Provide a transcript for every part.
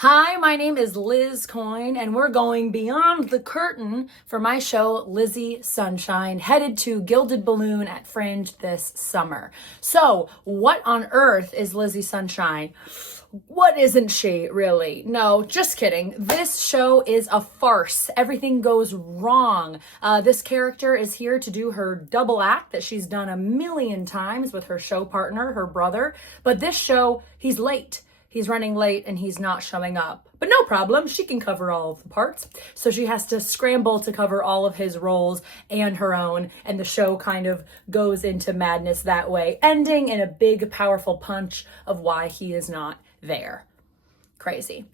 Hi, my name is Liz Coyne, and we're going beyond the curtain for my show, Lizzy Sunshine, headed to Gilded Balloon at Fringe this summer. So, what on earth is Lizzy Sunshine? What isn't she, really? No, just kidding. This show is a farce. Everything goes wrong. This character is here to do her double act that she's done a million times with her show partner, her brother. But this show, he's late. He's running late and he's not showing up. But no problem, she can cover all of the parts. So she has to scramble to cover all of his roles and her own, and the show kind of goes into madness that way, ending in a big, powerful punch of why he is not there. Crazy.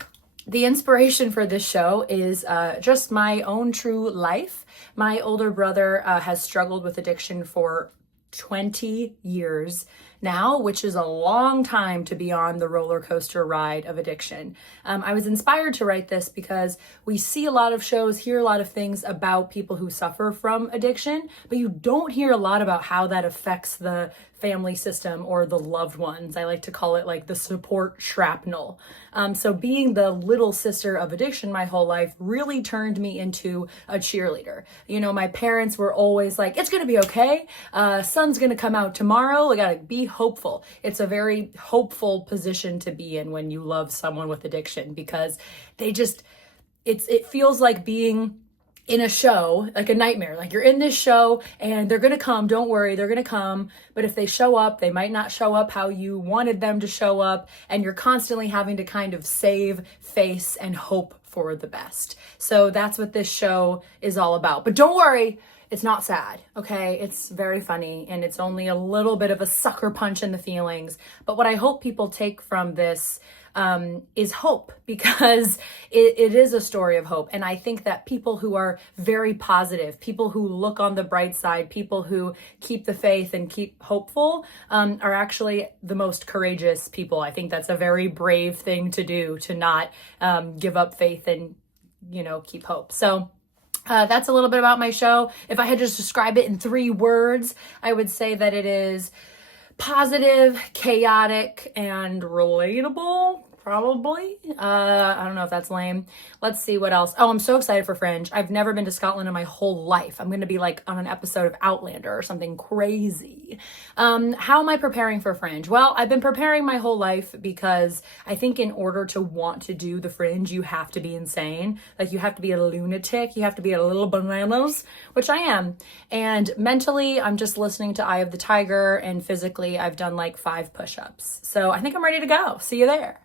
The inspiration for this show is just my own true life. My older brother has struggled with addiction for 20 years now, which is a long time to be on the roller coaster ride of addiction. I was inspired to write this because we see a lot of shows, hear a lot of things about people who suffer from addiction, but you don't hear a lot about how that affects the family system or the loved ones. I like to call it like the support shrapnel. So being the little sister of addiction my whole life really turned me into a cheerleader. You know, my parents were always like, it's gonna be okay. Sun's gonna come out tomorrow. We gotta be hopeful. It's a very hopeful position to be in when you love someone with addiction, because it feels like being in a show, like a nightmare. Like you're in this show and they're gonna come, don't worry, they're gonna come. But if they show up, they might not show up how you wanted them to show up. And you're constantly having to kind of save face and hope for the best. So that's what this show is all about. But don't worry, it's not sad, okay? It's very funny and it's only a little bit of a sucker punch in the feelings. But what I hope people take from this is hope, because it is a story of hope. And I think that people who are very positive, people who look on the bright side, people who keep the faith and keep hopeful, are actually the most courageous people. I think that's a very brave thing to do, to not give up faith and, keep hope. So that's a little bit about my show. If I had to just describe it in 3 words, I would say that it is positive, chaotic, and relatable, probably. I don't know if that's lame. Let's see what else. Oh, I'm so excited for Fringe. I've never been to Scotland in my whole life. I'm going to be like on an episode of Outlander or something crazy. How am I preparing for Fringe? Well, I've been preparing my whole life because I think in order to want to do the Fringe, you have to be insane. Like you have to be a lunatic. You have to be a little bananas, which I am. And mentally, I'm just listening to Eye of the Tiger, and physically, I've done like 5 push-ups. So I think I'm ready to go. See you there.